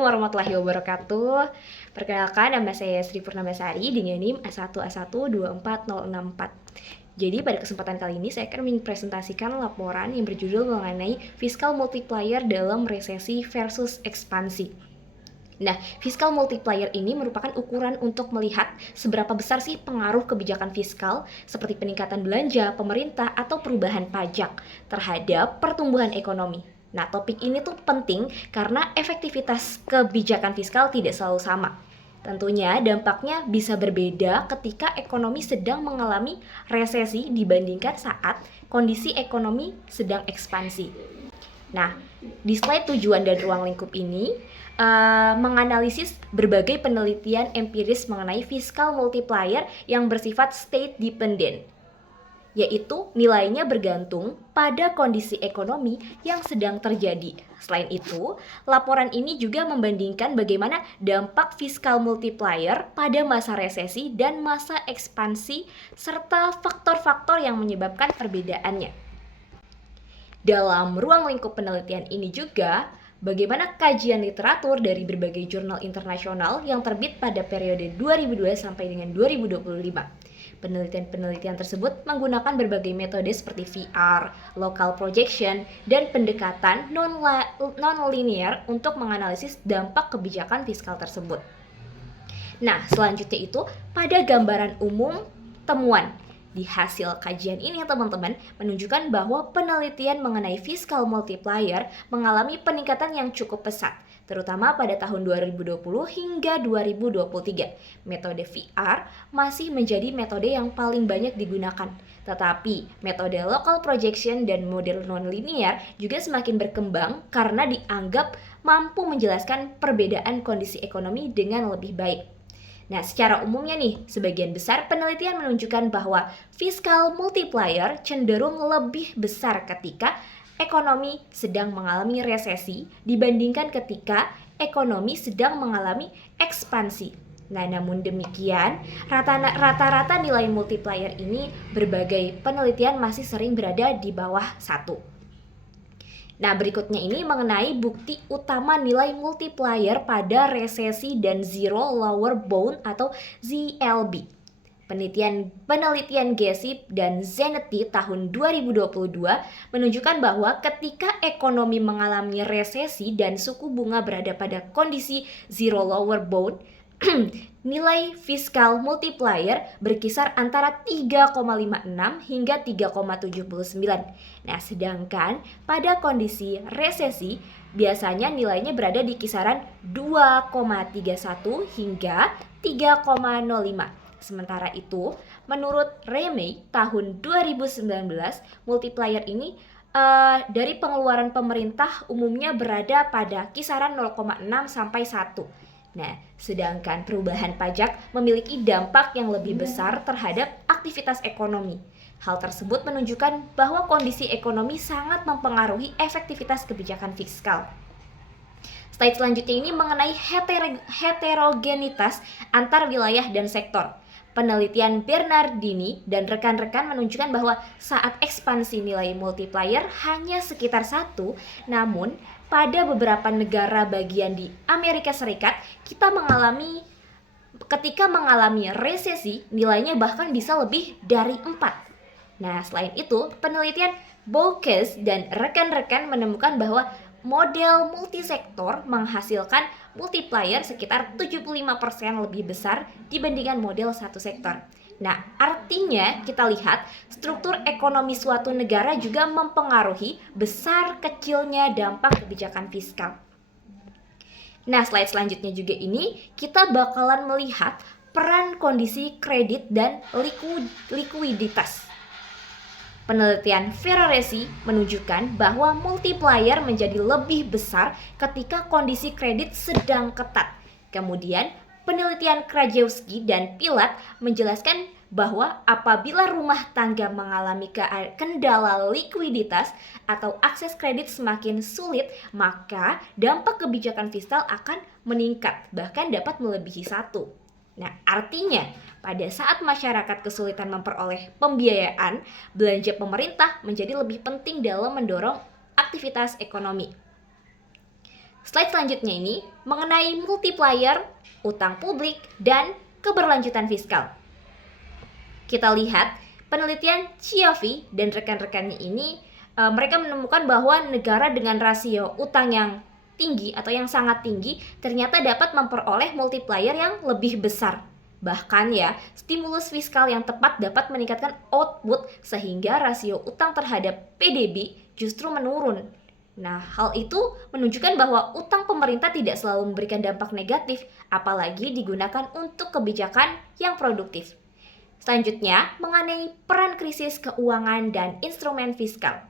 Warahmatullahi wabarakatuh. Perkenalkan, nama saya Sri Purnabasari dengan NIM A1A1240064. Jadi pada kesempatan kali ini saya akan mempresentasikan laporan yang berjudul mengenai fiscal multiplier dalam resesi versus ekspansi. Nah, fiscal multiplier ini merupakan ukuran untuk melihat seberapa besar sih pengaruh kebijakan fiskal seperti peningkatan belanja, pemerintah, atau perubahan pajak terhadap pertumbuhan ekonomi. Nah, topik ini tuh penting karena efektivitas kebijakan fiskal tidak selalu sama. Tentunya dampaknya bisa berbeda ketika ekonomi sedang mengalami resesi dibandingkan saat kondisi ekonomi sedang ekspansi. Nah, di slide tujuan dan ruang lingkup ini menganalisis berbagai penelitian empiris mengenai fiscal multiplier yang bersifat state dependent, yaitu nilainya bergantung pada kondisi ekonomi yang sedang terjadi. Selain itu, laporan ini juga membandingkan bagaimana dampak fiscal multiplier pada masa resesi dan masa ekspansi serta faktor-faktor yang menyebabkan perbedaannya. Dalam ruang lingkup penelitian ini juga, bagaimana kajian literatur dari berbagai jurnal internasional yang terbit pada periode 2002 sampai dengan 2025. Penelitian-penelitian tersebut menggunakan berbagai metode seperti VR, local projection, dan pendekatan non-linear untuk menganalisis dampak kebijakan fiskal tersebut. Nah, selanjutnya itu pada gambaran umum temuan. Di hasil kajian ini teman-teman menunjukkan bahwa penelitian mengenai fiscal multiplier mengalami peningkatan yang cukup pesat, terutama pada tahun 2020 hingga 2023. Metode VR masih menjadi metode yang paling banyak digunakan, tetapi metode local projection dan model non-linear juga semakin berkembang karena dianggap mampu menjelaskan perbedaan kondisi ekonomi dengan lebih baik. Nah, secara umumnya nih, sebagian besar penelitian menunjukkan bahwa fiscal multiplier cenderung lebih besar ketika ekonomi sedang mengalami resesi dibandingkan ketika ekonomi sedang mengalami ekspansi. Nah, namun demikian, rata-rata nilai multiplier ini berbagai penelitian masih sering berada di bawah 1. Nah, berikutnya ini mengenai bukti utama nilai multiplier pada resesi dan zero lower bound atau ZLB. Penelitian Gesip dan Zanetti tahun 2022 menunjukkan bahwa ketika ekonomi mengalami resesi dan suku bunga berada pada kondisi zero lower bound, nilai fiskal multiplier berkisar antara 3,56 hingga 3,79. Nah, sedangkan pada kondisi resesi biasanya nilainya berada di kisaran 2,31 hingga 3,05. Sementara itu, menurut Remey tahun 2019, multiplier ini dari pengeluaran pemerintah umumnya berada pada kisaran 0,6 sampai 1. Nah, sedangkan perubahan pajak memiliki dampak yang lebih besar terhadap aktivitas ekonomi. Hal tersebut menunjukkan bahwa kondisi ekonomi sangat mempengaruhi efektivitas kebijakan fiskal. Slide selanjutnya ini mengenai heterogenitas antar wilayah dan sektor. Penelitian Bernardini dan rekan-rekan menunjukkan bahwa saat ekspansi nilai multiplier hanya sekitar 1, namun pada beberapa negara bagian di Amerika Serikat ketika mengalami resesi nilainya bahkan bisa lebih dari 4. Nah, selain itu, penelitian Bowkes dan rekan-rekan menemukan bahwa model multisektor menghasilkan multiplier sekitar 75% lebih besar dibandingkan model satu sektor. Nah, artinya kita lihat struktur ekonomi suatu negara juga mempengaruhi besar kecilnya dampak kebijakan fiskal. Nah, slide selanjutnya juga ini kita bakalan melihat peran kondisi kredit dan likuiditas. Penelitian Ferraresi menunjukkan bahwa multiplier menjadi lebih besar ketika kondisi kredit sedang ketat. Kemudian, penelitian Krajewski dan Pilat menjelaskan bahwa apabila rumah tangga mengalami kendala likuiditas atau akses kredit semakin sulit, maka dampak kebijakan fiskal akan meningkat, bahkan dapat melebihi 1. Nah, artinya pada saat masyarakat kesulitan memperoleh pembiayaan, belanja pemerintah menjadi lebih penting dalam mendorong aktivitas ekonomi. Slide selanjutnya ini mengenai multiplier, utang publik, dan keberlanjutan fiskal. Kita lihat penelitian Chiavi dan rekan-rekannya ini, mereka menemukan bahwa negara dengan rasio utang yang tinggi atau yang sangat tinggi ternyata dapat memperoleh multiplier yang lebih besar. Bahkan ya, stimulus fiskal yang tepat dapat meningkatkan output sehingga rasio utang terhadap PDB justru menurun. Nah, hal itu menunjukkan bahwa utang pemerintah tidak selalu memberikan dampak negatif, apalagi digunakan untuk kebijakan yang produktif. Selanjutnya, mengenai peran krisis keuangan dan instrumen fiskal.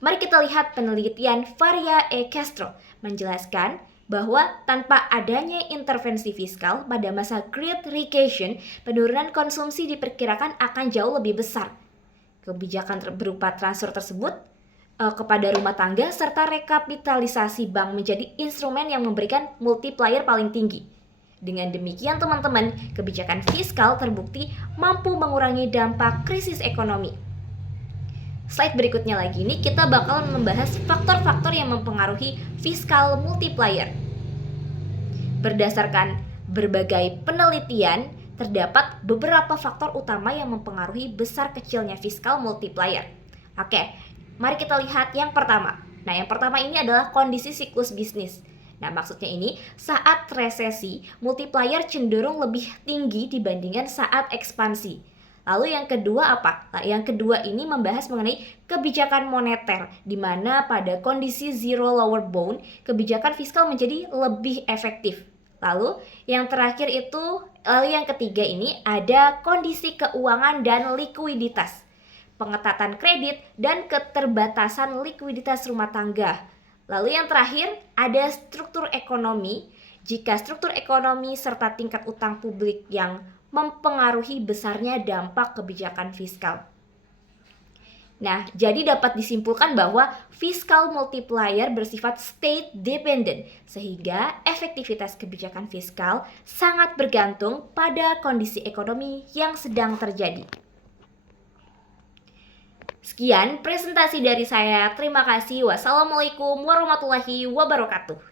Mari kita lihat penelitian Faria E. Castro menjelaskan bahwa tanpa adanya intervensi fiskal pada masa Great Recession, penurunan konsumsi diperkirakan akan jauh lebih besar. Kebijakan berupa transfer tersebut kepada rumah tangga serta rekapitalisasi bank menjadi instrumen yang memberikan multiplier paling tinggi. Dengan demikian teman-teman, kebijakan fiskal terbukti mampu mengurangi dampak krisis ekonomi. Slide berikutnya lagi ini kita bakal membahas faktor-faktor yang mempengaruhi fiskal multiplier. Berdasarkan berbagai penelitian, terdapat beberapa faktor utama yang mempengaruhi besar kecilnya fiskal multiplier. Oke, mari kita lihat yang pertama. Nah, yang pertama ini adalah kondisi siklus bisnis. Nah, maksudnya ini saat resesi, multiplier cenderung lebih tinggi dibandingkan saat ekspansi. Lalu yang kedua apa? Nah, yang kedua ini membahas mengenai kebijakan moneter, di mana pada kondisi zero lower bound, kebijakan fiskal menjadi lebih efektif. Lalu yang ketiga ini ada kondisi keuangan dan likuiditas, pengetatan kredit dan keterbatasan likuiditas rumah tangga. Lalu yang terakhir ada struktur ekonomi. Jika struktur ekonomi serta tingkat utang publik yang mempengaruhi besarnya dampak kebijakan fiskal. Nah, jadi dapat disimpulkan bahwa fiskal multiplier bersifat state dependent, sehingga efektivitas kebijakan fiskal sangat bergantung pada kondisi ekonomi yang sedang terjadi. Sekian presentasi dari saya. Terima kasih. Wassalamualaikum warahmatullahi wabarakatuh.